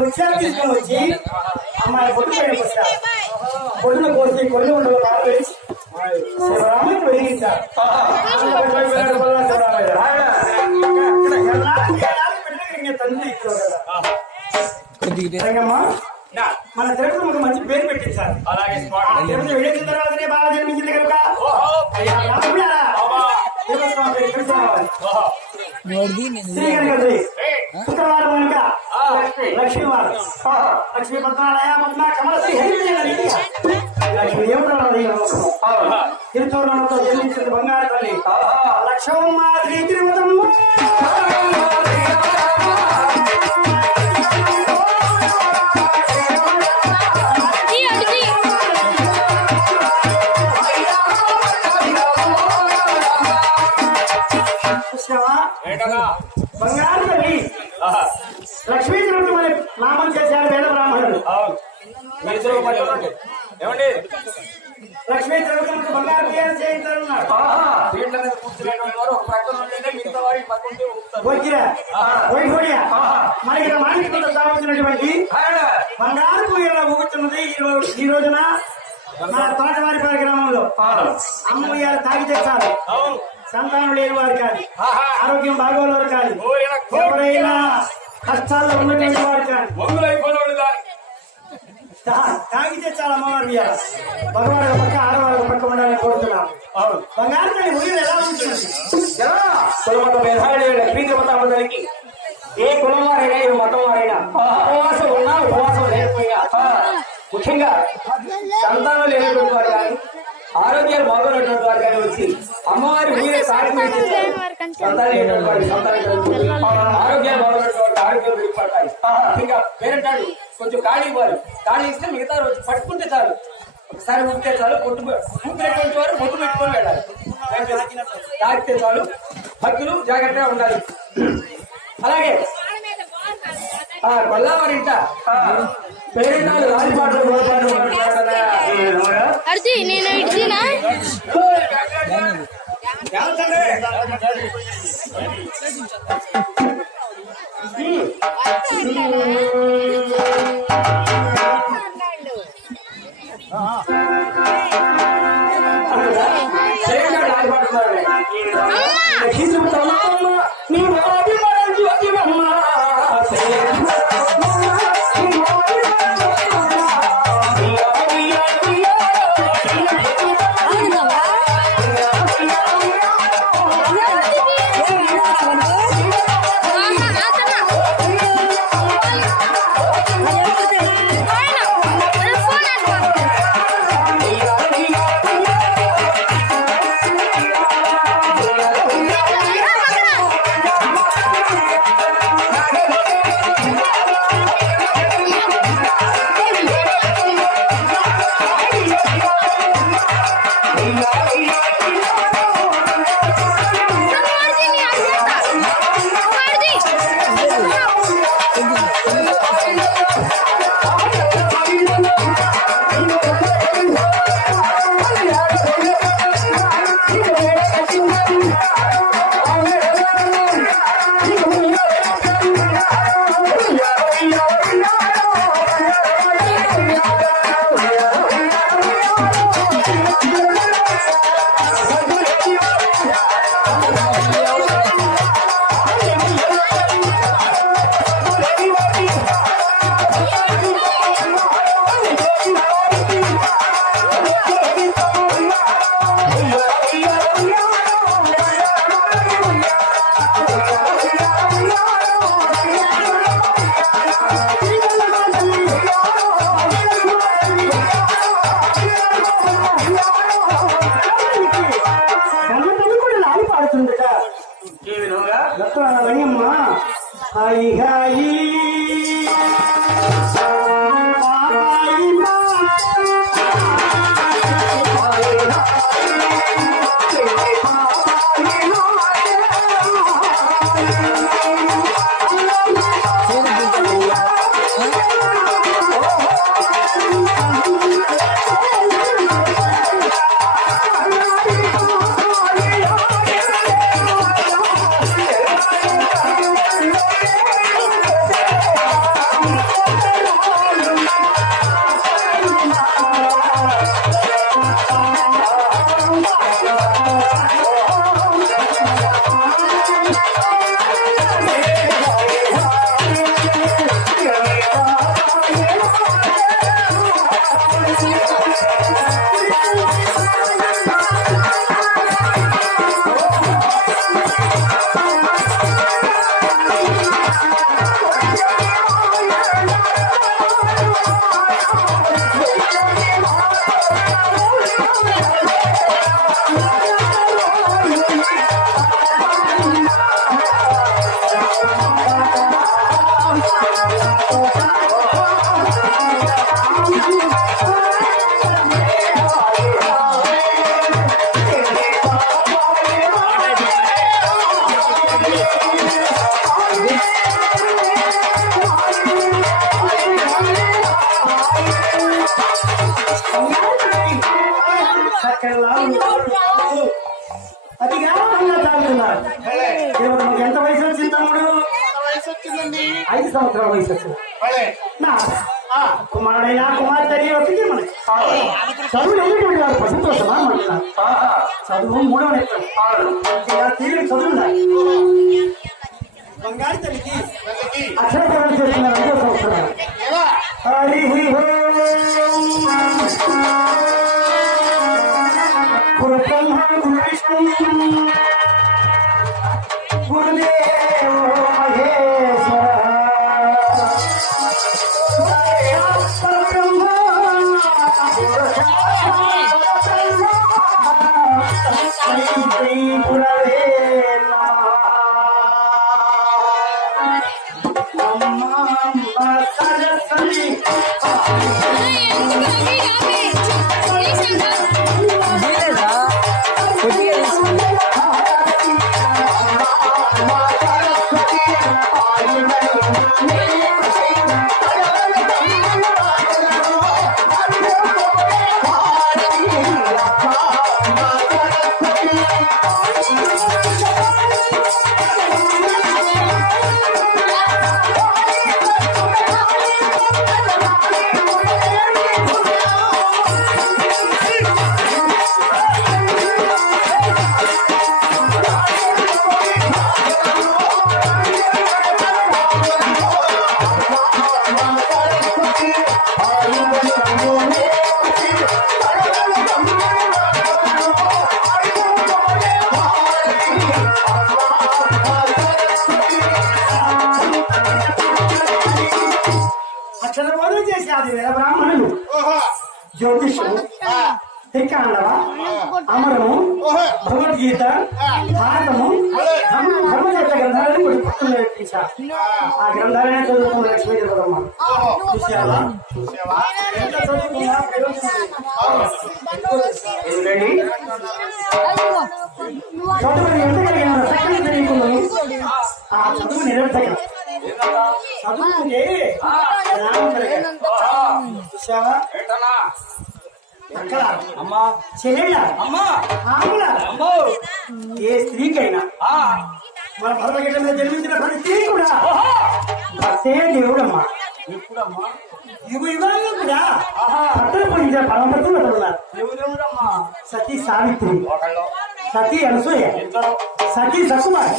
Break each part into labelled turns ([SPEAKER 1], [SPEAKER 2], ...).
[SPEAKER 1] విషయాలు తీసుకొని వచ్చి అమ్మాయి పొట్టు పైన పొట్టును కోసి కొన్ని వెలిగించారు.
[SPEAKER 2] నా,
[SPEAKER 1] మన తెలుగు ఒక మంచి పేరు పెట్టించారు. వెళ్ళిన తర్వాతనే బాగా జన్మించింది కనుక.
[SPEAKER 2] ఓహో
[SPEAKER 1] అయ్యా రాముడారా? దేవస్వామి పేరు తెలుసుకోవాలి. శ్రీ గణపతి శుక్రవారం కనుక లక్ష్మీవారం లక్ష్మీ పద్మాలయ పద్మ కమల శ్రీ హరి లక్ష్మీ దేవతల తిరుచూర్ణంతో జన్మించింది బంగారు తల్లి లక్ష్మమ్మ శ్రీ తిరుమతమ్మ చూసావా?
[SPEAKER 2] మీద కూర్చునేటువంటి వారు ఒక పక్కన ఉంటేనే మిగతా వారి పక్క ఉంటే ఊపుతారు.
[SPEAKER 1] వచ్చిరా వైఢూర్య మనకి ఇక్కడ మాణిక్యంతో సాగుతున్నటువంటి బంగారు పూయలా ఊగుతున్నది ఈ రోజు ఈ రోజున మన తోటవారిపాడు గ్రామంలో. అమ్మ ఉయ్యాల తాగితే చాలు.
[SPEAKER 2] అవును
[SPEAKER 1] సంతానం లేని వారు కానీ. ఆరోగ్యం బాగోలేవారు కానీ ఎవరైనా కష్టాల్లో ఉన్నటువంటి వారు కానీ
[SPEAKER 2] మందులు
[SPEAKER 1] తాగితే చాలు అమ్మవారు ఉయ్యాల మగవారి ఒక పక్క ఆడవారి ఒక పక్క ఉండాలని కోరుతున్నాం
[SPEAKER 2] అవును.
[SPEAKER 1] బంగారు తల్లి ఎలా ఉంటుంది
[SPEAKER 2] ఎలా? కులమత భేదాలు ప్రీతి మతానికి ఏ కులం వారైనా ఏ మతం వారైనా ఉపవాసం ఉన్నా ఉపవాసం లేకపోయినా ముఖ్యంగా సంతానం లేనటువంటి వారు కానీ ఆరోగ్యాలు బాగున్నటువంటి వారు కానీ వచ్చి అమ్మవారి ఊరే సాగి సంతానం లేనటువంటి వారికి సంతానం. ఆరోగ్యాలు బాగున్నటువంటి ఆరోగ్యాలు ఇంకా పేరంటాడు కొంచెం ఖాళీ ఇవ్వాలి. ఖాళీ ఇస్తే మిగతా రోజు పట్టుకుంటే చాలు. ఒకసారి ఊపితే చాలు పొట్టు ఊపినటువంటి వారు పొట్టు పెట్టుకొని వెళ్ళాలి. తాగితే చాలు. భక్తులు జాగ్రత్తగా ఉండాలి. అలాగే ఆ గొల్లవారింట పేరెంటాలు రాజపాటలు గోపాటలు పాడుతారు. కదా.
[SPEAKER 3] అర్జీ
[SPEAKER 1] ఐదు సంవత్సరాల వయసు వచ్చింది నా కుమారుడైనా కుమార్తె వచ్చింది మనకి చదువు ఎందుకు కాదు పశుతోషమా మనకి చదువు మూడవ నేత్రం తీరిన చదువు ఉండాలి. బంగారు తల్లికి అక్షరప్రదం చేస్తున్న వేద బ్రాహ్మణులు. జ్యోతిషము తిక్కాండవ అమరము భగవద్గీత భారతము ధర్మ ధర్మచర్య గ్రంథాలను కొన్ని పక్కన నేర్పించారు ఆ. గ్రంథాలనే చదువుకున్న లక్ష్మీ దేవరమ్మ. చూసావా. ఎందుకండి చదువు ఎంత కలిగిన ఆ చదువు నిరర్థకం కలిగేది. చూసావా
[SPEAKER 4] అమ్మా.
[SPEAKER 1] చెల్లెళ్ళ?
[SPEAKER 4] అమ్మా.
[SPEAKER 1] ఆముల
[SPEAKER 4] అమ్మో.
[SPEAKER 1] ఏ స్త్రీకైనా? మన భర్త మీద జన్మించిన ప్రతి స్త్రీ కూడా దేవుడమ్మా.
[SPEAKER 4] ఎప్పుడమ్మా?
[SPEAKER 1] యుగ యుగాల్లో కూడా భర్తలు పొందిన పరమభర్తలు ఉన్నారు సతీ సావిత్రి. సతీ అనసూయ. సతీ సకుమారి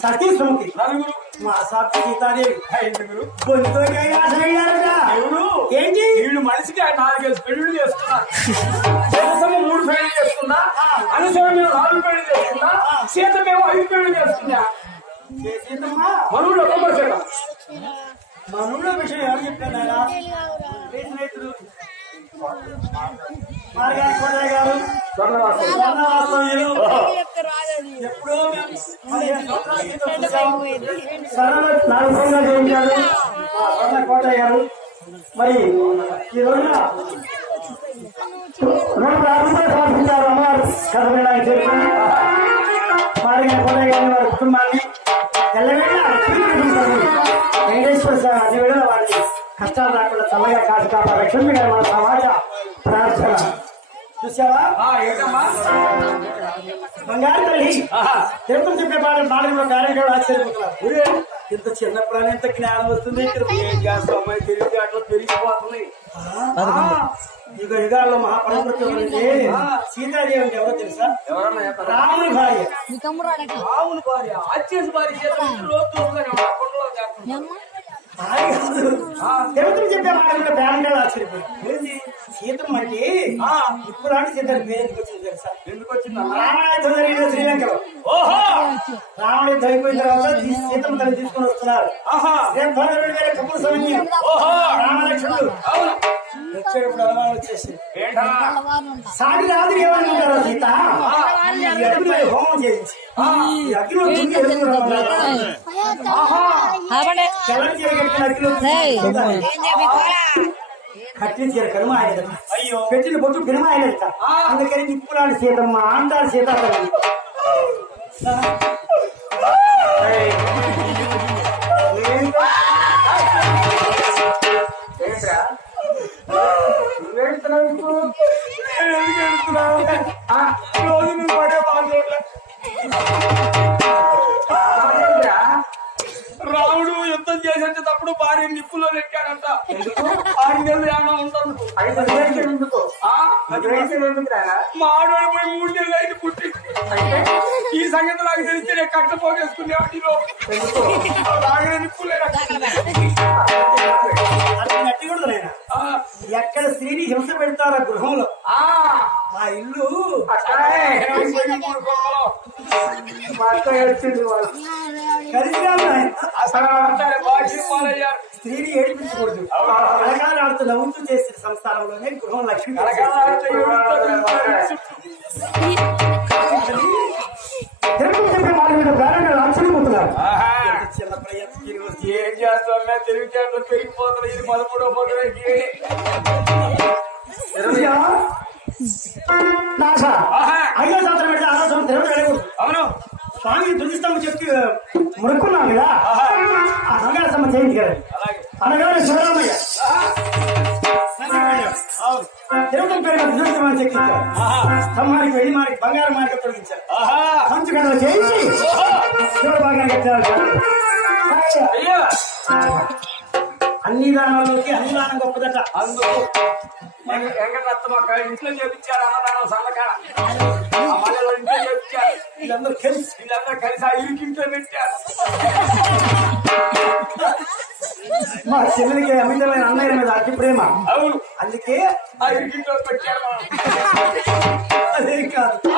[SPEAKER 1] సతీ సుమతి
[SPEAKER 4] నలుగురు.
[SPEAKER 1] మా సాక్షి సీతాదేవి.
[SPEAKER 4] ఐదుగురు. ఎవరు
[SPEAKER 1] ఏంటి
[SPEAKER 4] వీళ్ళు మనిషికి నాలుగైదు పెళ్ళి చేస్తున్నారు దేశము మూడు పెళ్ళి చేస్తుందా అనుసరణ మేము నాలుగు పెళ్ళి చేస్తుందా సీత మేము ఐదు
[SPEAKER 1] పెళ్ళి సీతమ్మా?
[SPEAKER 4] మనుడు ఒక్క మనిషి
[SPEAKER 1] మనుల విషయం ఎవరు చెప్పారా ఎప్పుడో నాలుగు సంవత్సరాలు స్వర్ణ కోటయ్య గారు. మరి ఈ రోజున రెండు రాష్ట్రాలు కథ వినడానికి చేరుకుని కోటయ్య గారి వారి కుటుంబాన్ని ఎల్లవేళ వెంకటేశ్వర స్వామి అదే వేళ వారిని కష్టాలు రాకుండా చల్లగా కాదు కాపా లక్ష్మి గారు మన సమాజ ప్రార్థన. చూసావా? బంగారు తల్లి.
[SPEAKER 4] ఆహా.
[SPEAKER 1] తిరుపతి చెప్పే పాట నాలుగులో కార్యక్రమం ఆశ్చర్యపోతున్నారు. ఇంత చిన్న ప్రాణి ఎంత జ్ఞానం వస్తుంది
[SPEAKER 4] అమ్మాయి తెలియదు అట్లా పెరిగిపోతుంది.
[SPEAKER 1] యుగ యుగాల్లో మహాపరమృతి సీతాదేవి అంటే ఎవరో తెలుసా? రాముని భార్య.
[SPEAKER 4] రాముని భార్య అచ్చేసి భార్య చేత రోజు
[SPEAKER 1] కాదు. తిరుపతి చెప్పే సీతం అంటే? ఇప్పుడు లాంటి సీత పేరు ఎందుకు వచ్చింది తెలుసా?
[SPEAKER 4] ఎందుకు వచ్చిందమ్మా
[SPEAKER 1] రామాయణం జరిగిన శ్రీలంకలో.
[SPEAKER 4] ఓహో!
[SPEAKER 1] రాముడి యుద్ధం అయిపోయిన తర్వాత సీతమ్మ తల్లి తీసుకొని వస్తున్నారు.
[SPEAKER 4] ఓహో!
[SPEAKER 1] రామలక్ష్మణుడు.
[SPEAKER 4] అవును.
[SPEAKER 1] వచ్చేటప్పుడు అనుమానం వచ్చేసి సాటి ఏమనుకుంటారో సీత? హోమం చేయించి.
[SPEAKER 4] ఆహా!
[SPEAKER 2] ఆపండి
[SPEAKER 1] తెల్లని చీర కట్టిన అఖిలు
[SPEAKER 2] ఏయ్.
[SPEAKER 1] కట్టిన చీర కనుమ ఆయన అయ్యో పెట్టిన బొట్టు పినమ ఆయన అందుకని నిప్పులాంటి సీతమ్మ ఆండాలి సీత
[SPEAKER 4] ఏంట్రా? నువ్వేడుతున్నావు
[SPEAKER 3] ఆడవాడు పోయి మూడు నెలలు అయితే పుట్టి ఈ సంగతి నాకు తెలిస్తే నేను కట్ట పోగేసుకునే వాటిలో
[SPEAKER 1] ఎక్కడ స్త్రీని హింస పెడతారా గృహంలో మా ఇల్లు
[SPEAKER 4] మా అక్క
[SPEAKER 1] స్త్రీని ఏడిపించకూడదు. కలకాలం ఆడుతూ నవ్వుతూ చేసిన సంస్థానంలోనే గృహం లక్ష్మి
[SPEAKER 3] ఇది పదమూడో?
[SPEAKER 1] నాథ, ఐదో సంవత్సరం పెడితే ఆరో సంవత్సరం
[SPEAKER 3] అవును.
[SPEAKER 1] స్వామి దుదిస్తమ్మ చెప్పి మురుక్కున్నాం కదా. ఆ మంగళసమ్మ చేయింది కదా. అనగానే శివరామయ్య. తిరుపతి పేరు మీద దుదిస్తమ్మని చెక్కించారు స్తంభానికి వెయ్యి మారికి బంగారం మారికి తొలగించారు.
[SPEAKER 3] ఆహా.
[SPEAKER 1] మంచు కథలు చేయించి అన్ని దానాల్లోకి అన్నదానం గొప్పదట.
[SPEAKER 3] అందుకు వెంక- వెంకటరత్నమ్మ ఇంట్లో చేపించారు అన్నదానం మల్లెలో ఇంట్లో చేపించారు.
[SPEAKER 1] వీళ్ళందరూ కలిసి.
[SPEAKER 3] వీళ్ళందరూ కలిసి ఆ ఇరుకింట్లో పెట్టారు.
[SPEAKER 1] మా చెల్లెలికి అమితమైన అన్నయ్య మీద అతి ప్రేమ.
[SPEAKER 3] అవును.
[SPEAKER 1] అందుకే
[SPEAKER 3] ఆ ఇరుకింట్లో పెట్టారు
[SPEAKER 1] అదే కాదు.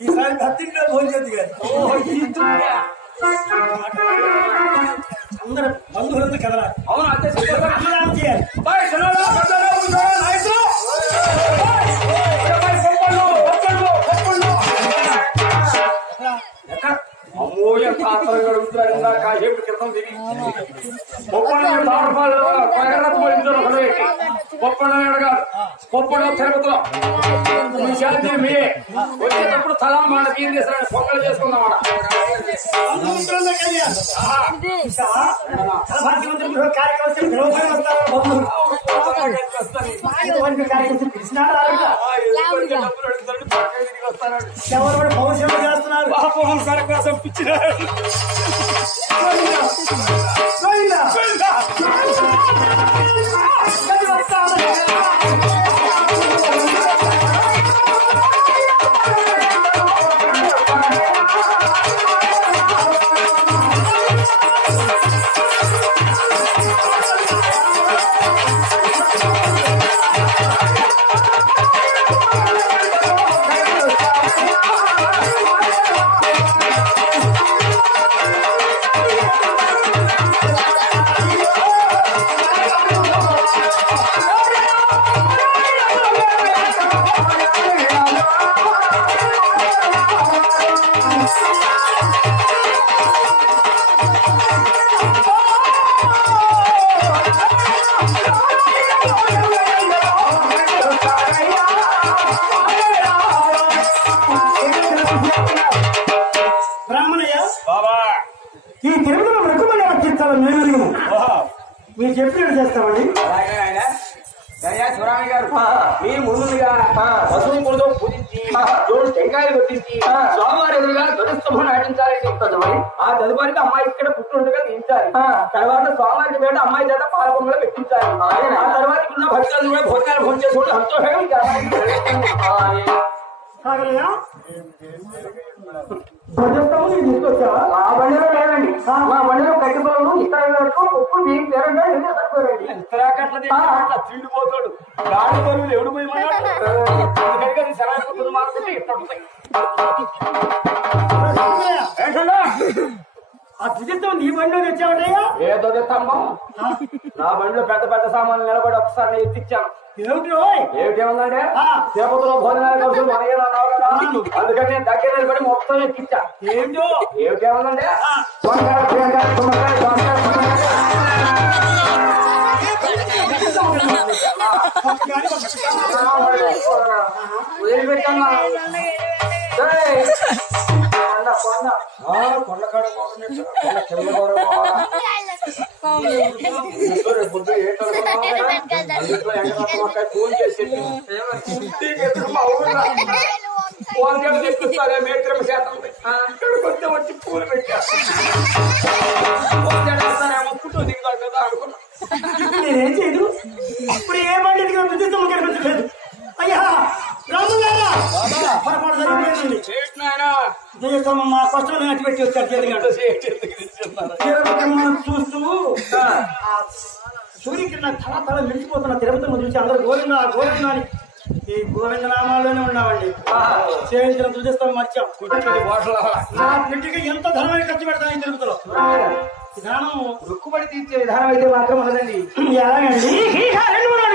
[SPEAKER 1] ఈసారి భక్తిలో భోజనం కాదు. అందరూ బంధువులంతా కదలాలి
[SPEAKER 3] అవును అంతే చెప్పారు
[SPEAKER 1] అన్నదానం చేయాలి
[SPEAKER 3] బాయ్ సలాలా పెద్దలు ఉంటారు నాయకులు బాయ్ సొప్పళ్ళు సొప్పళ్ళు సొప్పళ్ళు ఎక్కడ అమ్మో ఎంత ఆత్రం గడుపుతారు ఇందాక కాసేపు క్రితం తిని పొప్పండి తాడపాలు పగరపు ఇద్దరు ఒకటి పొప్పండి పొప్పండి తిరుపతిలో మీ శాంతి మీ వచ్చేటప్పుడు తలా మాట ఏం చేస్తారని పొంగలు చేసుకుందాం
[SPEAKER 1] బంధువులంతా కలియాలి ఇంకా భాగ్యవంతులు గృహ కార్యక్రమం పిలవబోయి వస్తారు బంధువులు ఇటువంటి కార్యక్రమం పిలిచినా రారుగా. ఎవరు కూడా భవిష్యత్తు చేస్తున్నారు?
[SPEAKER 3] పాపం సర కోసం పిచ్చినారు
[SPEAKER 1] చేస్తామండి
[SPEAKER 3] అలాగే ఆయన అయ్యా శివరామి గారు మీరు ముందుగా పశువు కొడుతో పూజించి జోడు టెంకాయలు కొట్టించి స్వామివారి ఎదురుగా ధ్వజస్తంభం నాటించాలని చెప్తుంది మరి ఆ తదుపరికి అమ్మాయి ఇక్కడ పుట్టినట్టుగా తీయించాలి తర్వాత స్వామివారి పేట అమ్మాయి చేత పాలకొంగలో పెట్టించాలి ఆ తర్వాత ఉన్న భక్తులు కూడా భోజనాలు భోజనం చేసుకుంటూ సంతోషంగా ఇంకా
[SPEAKER 4] మా బండిలో కట్టి పొలం ఇతరులకు ఉప్పు
[SPEAKER 3] తిండిపోతాడు. బరువులు ఎవడు పోయి
[SPEAKER 1] ఆ ధ్వజస్తంభం నీ బండిలో తెచ్చావటయ్యా?
[SPEAKER 3] ఏదో తెస్తామ్మా నా బండిలో పెద్ద పెద్ద సామాన్లు నిలబడి ఒకసారి నేను ఎత్తిచ్చాను.
[SPEAKER 1] ఏమిటి ఏమిటేమన్నాడే
[SPEAKER 3] చేపతలో భోజనాల కోసం అడిగేలాన్నావు అందుకని దగ్గర కొండ కాడ
[SPEAKER 4] ఫోన్ చేసేది. ఫోన్ చేసి మేత్రం శాతం ఇక్కడికి వస్తే వచ్చి పూలు పెట్టాను ఫోన్
[SPEAKER 1] ఇప్పుడు నేనేం చేయదు ఇప్పుడు ఏ బండి కనిపించలేదు అయ్యా మా కష్టం పెట్టి వచ్చారు చూస్తూ ఆ. సూర్యకిరణ తల తల మెరిసిపోతున్న తిరుపతిని చూసి అందరూ గోవింద గోవింద అని ఈ గోవింద నామాల్లోనే ఉన్నామండి. చేయించిన దుర్దిస్తాం మర్చాం నా బిడ్డకి ఎంత ధనమైన ఖర్చు పెడతాను ఈ తిరుపతిలో విధానం
[SPEAKER 3] రుక్కుబడి తీర్చే విధానం అయితే మాత్రం ఉన్నదండి.
[SPEAKER 1] ఎలాగండి?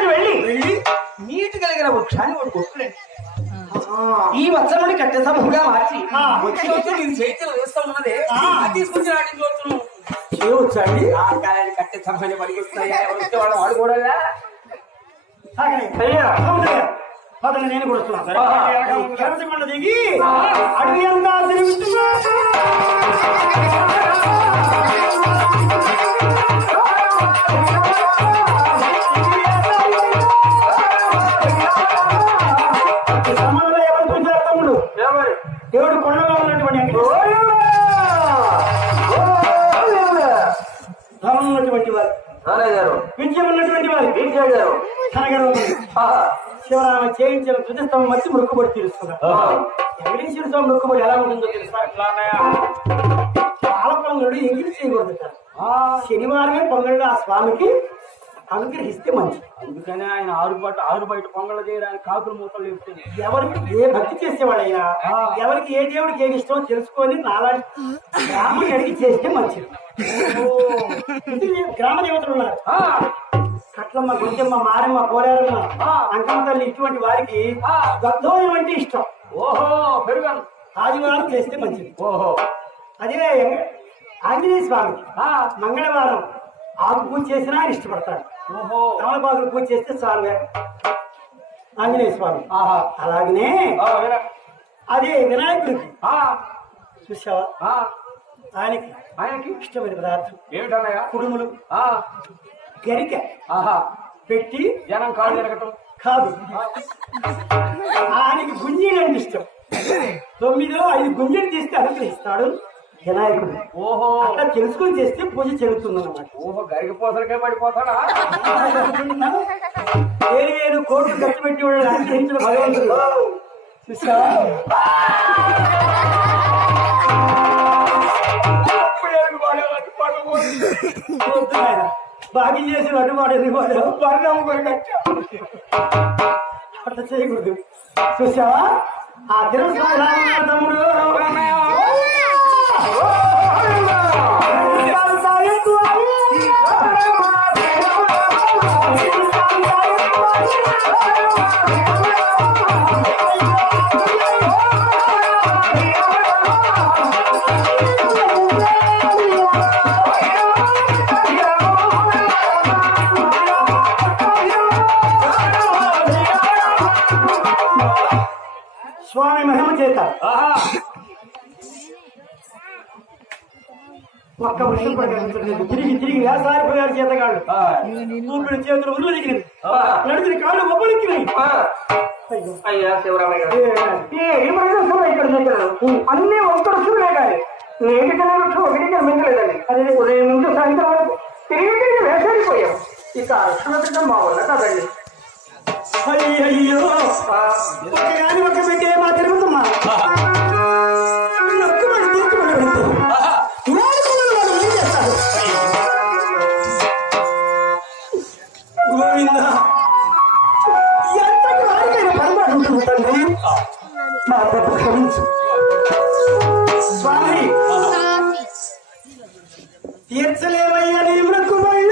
[SPEAKER 3] వెళ్ళి.
[SPEAKER 1] వెళ్ళి
[SPEAKER 3] నీటి కలిగిన వృక్షాన్ని వాడు కొట్టులేండి
[SPEAKER 1] ఆ,
[SPEAKER 3] ఈ వత్సముని కట్టె సమూహంగా మార్చి. వచ్చి వచ్చి నేను చేతిలో వేస్తా ఉన్నదే. తీసుకొచ్చి
[SPEAKER 1] చేయవచ్చా అండి?
[SPEAKER 3] ఆ కాలాన్ని కట్టె వాళ్ళు వాడుకోవడాలా
[SPEAKER 1] నేను కూడా వస్తున్నాను. దిగి అడవి అంతా తిరుగుతున్నా. దేవుడు కొండలో ఉన్నటువంటి వెంకటేశ్వర ధనం ఉన్నటువంటి వారు. విద్య ఉన్నటువంటి వారు.
[SPEAKER 3] గారు.
[SPEAKER 1] శివరామ చేయించిన తుదిస్తం వచ్చి మొక్కుబడి తీరుస్తున్నారు. వెంకటేశ్వర స్వామి మొక్కుబడి ఎలా ఉంటుందో తెలుసా? పాల పొంగడు ఎంగిలి చేయకూడదు శనివారమే పొంగళ్ళు ఆ స్వామికి అనుగ్రహిస్తే మంచిది.
[SPEAKER 4] అందుకనే ఆయన ఆరు బయట ఆరు బయట పొంగలు చేయడానికి కాకులు మూతలు లేపుతుంది
[SPEAKER 1] ఎవరికి ఏ భక్తి చేసేవాడైనా ఎవరికి ఏ దేవుడికి ఏది ఇష్టమో తెలుసుకొని నాలాంటి గ్రామం అడిగి చేస్తే మంచిది. గ్రామ దేవతలు ఉన్నారు. కట్లమ్మ గుంటమ్మ మారమ్మ పోలేరమ్మ అంకమ్మ తల్లి ఇటువంటి వారికి గద్దోయం అంటే ఇష్టం.
[SPEAKER 4] ఓహో పెరుగను
[SPEAKER 1] ఆదివారం చేస్తే మంచిది.
[SPEAKER 4] ఓహో.
[SPEAKER 1] అదే ఆంజనేయ స్వామికి మంగళవారం ఆకు పూజ చేసినా ఇష్టపడతాడు. తమలపాకులు పూజ చేస్తే చాలు ఆంజనేయ స్వామి.
[SPEAKER 4] ఆహా.
[SPEAKER 1] అలాగనే. అదే వినాయకుడికి.
[SPEAKER 4] ఆ,
[SPEAKER 1] చూసావా ఆయనకి
[SPEAKER 4] ఆయనకి?
[SPEAKER 1] ఇష్టమైన పదార్థం.
[SPEAKER 4] ఏమిటన్నయ్య?
[SPEAKER 1] కుడుములు.
[SPEAKER 4] ఆ,
[SPEAKER 1] గరిక.
[SPEAKER 4] ఆహా.
[SPEAKER 1] పెట్టి
[SPEAKER 4] జనం కాళ్ళు తిరగటం.
[SPEAKER 1] కాదు. ఆయనకి గుంజీలు అంటే ఇష్టం. తొమ్మిదో ఐదు గుంజీలు తీస్తే అనుగ్రహిస్తాడు. వినాయకుడు.
[SPEAKER 4] ఓహో.
[SPEAKER 1] అట్లా తెలుసుకొని చేస్తే పూజ చెల్లుతుంది అన్నమాట
[SPEAKER 4] ఓహో గరిక పోసలకే పడిపోతాడా?
[SPEAKER 1] వేలు వేలు కోట్లు ఖర్చు పెట్టి అనుగ్రహించిన భగవంతుడు. భాగ్యం చేసిన వాడు
[SPEAKER 4] పరిణామం కొరకు
[SPEAKER 1] అట్లా చేయకూడదు. చూసావా? ఆ తిరుమల తమ్ముడు. స్వామి మహిమ చేత.
[SPEAKER 4] ఆహా.
[SPEAKER 1] ఒక్క విషయం కూడా కనిపించట్లేదు తిరిగి తిరిగి వేసారిపోయారు చేతగాళ్ళు.
[SPEAKER 4] ఆ,
[SPEAKER 1] ఊపిరి చేతులు ఉరులు దిగినది
[SPEAKER 4] ఆ,
[SPEAKER 1] నడిచిన కాళ్ళు ఒబ్బలిక్కినాయి
[SPEAKER 4] ఆ.
[SPEAKER 1] అయ్యో.
[SPEAKER 3] శివరామయ్య అన్ని ఒక్కరులే కానీ నేటి కన్నా ఒకటి కనిపించలేదండి
[SPEAKER 1] అదే
[SPEAKER 3] ఉదయం నుంచి సాయంత్రం వరకు తిరిగి తిరిగి వేసరిపోయాం ఇక అక్షరతం మా వల్ల కాదండి.
[SPEAKER 1] అయ్యయ్యో. ఒక గాని ఒక పెట్టే మా తిరుగుతుమ్మా నా తప్పు క్షమించు స్వామి తీర్చలేవయ్యా నీ మృక్కుబళ్ళ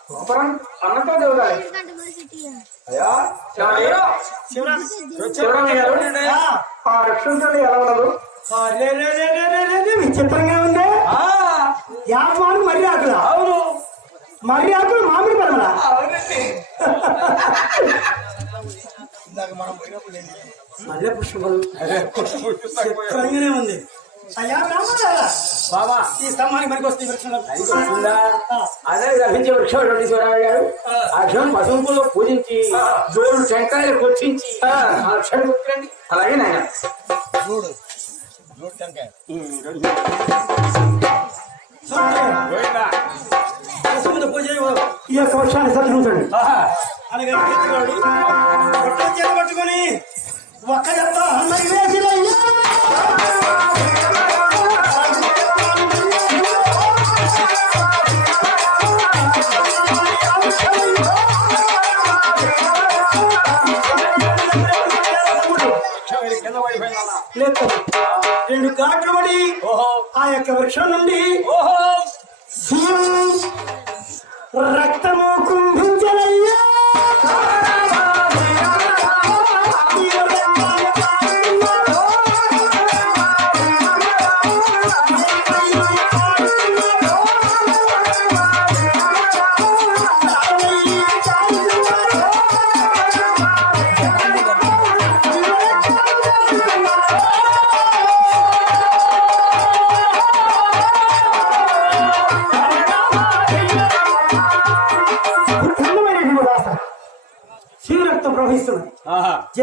[SPEAKER 4] అన్నతో
[SPEAKER 3] అయ్యా
[SPEAKER 1] ఆ,
[SPEAKER 4] ఎలా ఉండదు
[SPEAKER 1] విచిత్రంగా ఉంది. యాపమాను మర్రి ఆకుల
[SPEAKER 3] అవును.
[SPEAKER 1] మర్రి ఆకులు మామిడి పడమల మల్లె పుష్పలు చిత్రంగానే ఉంది. అయ్యా
[SPEAKER 3] బాబా
[SPEAKER 1] ఈ స్తంభానికి మనకి
[SPEAKER 3] ఉందా? అదే లభించే వృక్షం శివరామయ్య గారు? ఆ. క్షణం పసుపులో పూజించి జోడు టెంకాయలు కొట్టించి ఆ. క్షణం కొట్టండి
[SPEAKER 4] అలాగే నాయన.
[SPEAKER 1] పూజ చేయ- ఈ యొక్క వృక్షాన్ని పొట్టల చేత పట్టుకొని ఒక్క దెబ్బ అందరికి వేసిరయ్యా. లేదు. రెండు ఘాట్లు పడి
[SPEAKER 3] ఓహో
[SPEAKER 1] ఆ యొక్క వృక్షం నుండి
[SPEAKER 3] ఓహో
[SPEAKER 1] రక్తము కుంభించలయ్యా